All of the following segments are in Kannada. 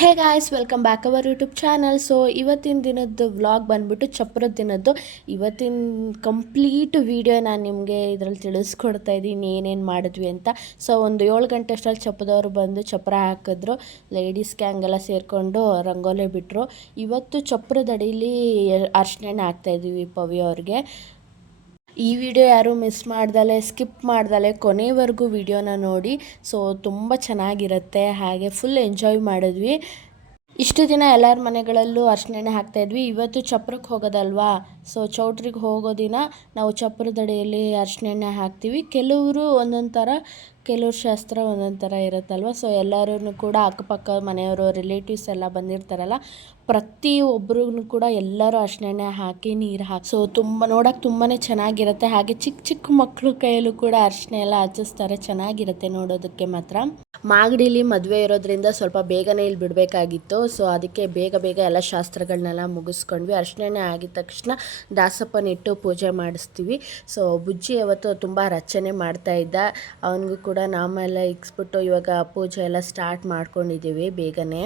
Hey guys, welcome back our YouTube channel. So ಇವತ್ತಿನ ದಿನದ್ದು ವ್ಲಾಗ್ ಬಂದುಬಿಟ್ಟು ಚಪ್ರದ ದಿನದ್ದು. ಇವತ್ತಿನ ಕಂಪ್ಲೀಟ್ ವೀಡಿಯೋ ನಾನು ನಿಮಗೆ ಇದರಲ್ಲಿ ತಿಳಿಸ್ಕೊಡ್ತಾ ಇದ್ದೀನಿ ಏನೇನು ಮಾಡಿದ್ವಿ ಅಂತ. ಸೊ ಒಂದು 7 ಗಂಟೆ ಅಷ್ಟರಲ್ಲಿ ಚಪ್ಪದವರು ಬಂದು ಚಪ್ಪರ ಹಾಕಿದ್ರು. ಲೇಡೀಸ್ಗೆ ಹಂಗೆಲ್ಲ ಸೇರಿಕೊಂಡು ರಂಗೋಲಿ ಬಿಟ್ಟರು. ಇವತ್ತು ಚಪ್ರದ ಅಡಿಲಿ ಅರ್ಶಿಣ ಹಾಕ್ತಾಯಿದ್ದೀವಿ ಪವಿ ಅವ್ರಿಗೆ. ಈ ವಿಡಿಯೋ ಯಾರೂ ಮಿಸ್ ಮಾಡ್ದಲೆ ಸ್ಕಿಪ್ ಮಾಡ್ದಲೆ ಕೊನೆವರೆಗೂ ವಿಡಿಯೋನ ನೋಡಿ. ಸೊ ತುಂಬ ಚೆನ್ನಾಗಿರುತ್ತೆ, ಹಾಗೆ ಫುಲ್ ಎಂಜಾಯ್ ಮಾಡಿದ್ವಿ. ಇಷ್ಟು ದಿನ ಎಲ್ಲರ ಮನೆಗಳಲ್ಲೂ ಅರ್ಶಿಣ ಹಾಕ್ತಾಯಿದ್ವಿ. ಇವತ್ತು ಚಪ್ರಕ್ಕೆ ಹೋಗೋದಲ್ವಾ, ಸೊ ಚೌಟ್ರಿಗೆ ಹೋಗೋ ದಿನ ನಾವು ಚಪ್ರದಡಿಯಲ್ಲಿ ಅರ್ಶಿಣ ಹಾಕ್ತೀವಿ. ಕೆಲವರು ಒಂದೊಂದು ಥರ, ಕೆಲವ್ರ ಶಾಸ್ತ್ರ ಒಂದೊಂದು ಥರ ಇರುತ್ತಲ್ವ. ಸೊ ಎಲ್ಲರೂ ಕೂಡ ಅಕ್ಕಪಕ್ಕ ಮನೆಯವರು ರಿಲೇಟಿವ್ಸ್ ಎಲ್ಲ ಬಂದಿರ್ತಾರಲ್ಲ, ಪ್ರತಿಯೊಬ್ಬರೂ ಕೂಡ ಎಲ್ಲರೂ ಅರ್ಶಿಣ ಹಾಕಿ ನೀರು ಹಾಕಿ ಸೊ ನೋಡೋಕೆ ತುಂಬಾ ಚೆನ್ನಾಗಿರುತ್ತೆ. ಹಾಗೆ ಚಿಕ್ಕ ಚಿಕ್ಕ ಮಕ್ಕಳು ಕೈಯಲ್ಲೂ ಕೂಡ ಅರ್ಶಿಣ ಎಲ್ಲ ಹಚ್ಚಿಸ್ತಾರೆ, ಚೆನ್ನಾಗಿರುತ್ತೆ ನೋಡೋದಕ್ಕೆ ಮಾತ್ರ. ಮಾಗಡಿಲಿ ಮದುವೆ ಇರೋದ್ರಿಂದ ಸ್ವಲ್ಪ ಬೇಗನೆ ಇಲ್ಲಿ ಬಿಡಬೇಕಾಗಿತ್ತು. ಸೊ ಅದಕ್ಕೆ ಬೇಗ ಬೇಗ ಎಲ್ಲ ಶಾಸ್ತ್ರಗಳನ್ನೆಲ್ಲ ಮುಗಿಸ್ಕೊಂಡ್ವಿ. ಅರ್ಶಿಣ ಆಗಿದ ತಕ್ಷಣ ದಾಸಪ್ಪನಿಟ್ಟು ಪೂಜೆ ಮಾಡಿಸ್ತೀವಿ. ಸೊ ಬುಜ್ಜಿ ಅವತ್ತು ತುಂಬ ರಚನೆ ಮಾಡ್ತಾಯಿದ್ದ, ಅವನಿಗೂ ಕೂಡ ನಾಮೆಲ್ಲ ಇಕ್ಸ್ಬಿಟ್ಟು ಇವಾಗ ಪೂಜೆ ಎಲ್ಲ ಸ್ಟಾರ್ಟ್ ಮಾಡ್ಕೊಂಡಿದ್ದೀವಿ ಬೇಗನೆ.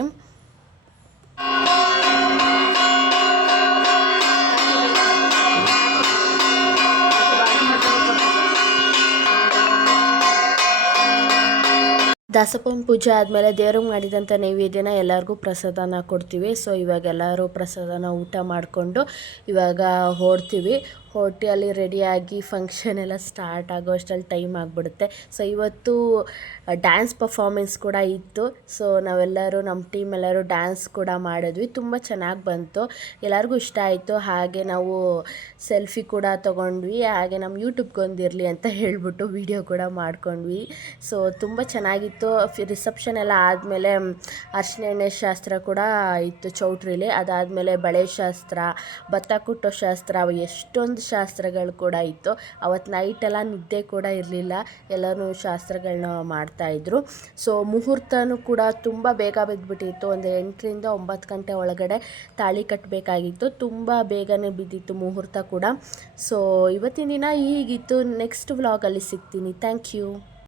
ದಾಸಪ್ಪನ ಪೂಜೆ ಆದಮೇಲೆ ದೇವ್ರಿಗೆ ಮಾಡಿದಂಥ ನೈವೇದ್ಯನ ಎಲ್ಲರಿಗೂ ಪ್ರಸಾದನ ಕೊಡ್ತೀವಿ. ಸೊ ಇವಾಗ ಎಲ್ಲರೂ ಪ್ರಸಾದನ ಊಟ ಮಾಡಿಕೊಂಡು ಇವಾಗ ಹೊರಡ್ತೀವಿ. ಹೊರಟಿ ಅಲ್ಲಿ ರೆಡಿಯಾಗಿ ಫಂಕ್ಷನ್ ಎಲ್ಲ ಸ್ಟಾರ್ಟ್ ಆಗೋ ಅಷ್ಟರಲ್ಲಿ ಟೈಮ್ ಆಗಿಬಿಡುತ್ತೆ. ಸೊ ಇವತ್ತು ಡ್ಯಾನ್ಸ್ ಪರ್ಫಾರ್ಮೆನ್ಸ್ ಕೂಡ ಇತ್ತು. ಸೊ ನಾವೆಲ್ಲರೂ ನಮ್ಮ ಟೀಮ್ ಎಲ್ಲರೂ ಡ್ಯಾನ್ಸ್ ಕೂಡ ಮಾಡಿದ್ವಿ, ತುಂಬ ಚೆನ್ನಾಗಿ ಬಂತು, ಎಲ್ಲರಿಗೂ ಇಷ್ಟ ಆಯಿತು. ಹಾಗೆ ನಾವು ಸೆಲ್ಫಿ ಕೂಡ ತೊಗೊಂಡ್ವಿ. ಹಾಗೆ ನಮ್ಮ ಯೂಟ್ಯೂಬ್ಗೊಂದಿರಲಿ ಅಂತ ಹೇಳಿಬಿಟ್ಟು ವಿಡಿಯೋ ಕೂಡ ಮಾಡ್ಕೊಂಡ್ವಿ. ಸೊ ತುಂಬ ಚೆನ್ನಾಗಿತ್ತು. ರಿಸೆಪ್ಷನ್ ಎಲ್ಲ ಆದಮೇಲೆ ಅರ್ಶಿಣ ಶಾಸ್ತ್ರ ಕೂಡ ಇತ್ತು ಚೌಟ್ರಿಲಿ. ಅದಾದಮೇಲೆ ಬಳೆ ಶಾಸ್ತ್ರ, ಭತ್ತ ಕುಟ್ಟೋ ಶಾಸ್ತ್ರ, ಎಷ್ಟೊಂದು ಶಾಸ್ತ್ರಗಳು ಕೂಡ ಇತ್ತು. ಅವತ್ತು ನೈಟೆಲ್ಲ ನಿದ್ದೆ ಕೂಡ ಇರಲಿಲ್ಲ, ಎಲ್ಲರೂ ಶಾಸ್ತ್ರಗಳನ್ನ ಮಾಡ್ತಾಯಿದ್ರು. ಸೊ ಮುಹೂರ್ತನೂ ಕೂಡ ತುಂಬ ಬೇಗ ಬಿದ್ದುಬಿಟ್ಟಿತ್ತು. ಒಂದು 8ರಿಂದ 9 ಗಂಟೆ ಒಳಗಡೆ ತಾಳಿ ಕಟ್ಟಬೇಕಾಗಿತ್ತು. ತುಂಬ ಬೇಗನೆ ಬಿದ್ದಿತ್ತು ಮುಹೂರ್ತ ಕೂಡ. ಸೊ ಇವತ್ತಿನ ದಿನ ಹೀಗಿತ್ತು. ನೆಕ್ಸ್ಟ್ ವ್ಲಾಗಲ್ಲಿ ಸಿಗ್ತೀನಿ. Thank you.